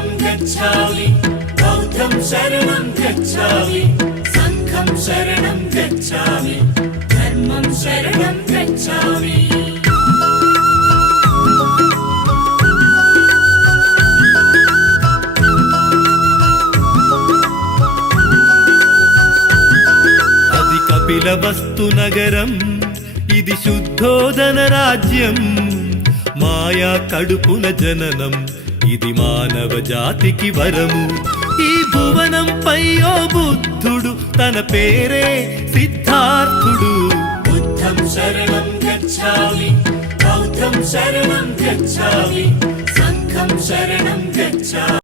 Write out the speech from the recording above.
शरणं गच्छामि बौद्धं शरणं गच्छामि संघं शरणं गच्छामि धर्मं शरणं गच्छामि అది కపిలవస్తు నగరం ఇది శుద్ధోదన రాజ్యం మాయా కడుపుల జననం ఇది మానవ జాతికి వరము ఈ భువనంపై ఓ బుద్ధుడు తన పేరే సిద్ధార్థుడు బుద్ధం శరణం గచ్ఛామి బౌద్ధం శరణం గచ్ఛామి సంఘం శరణం గచ్ఛామి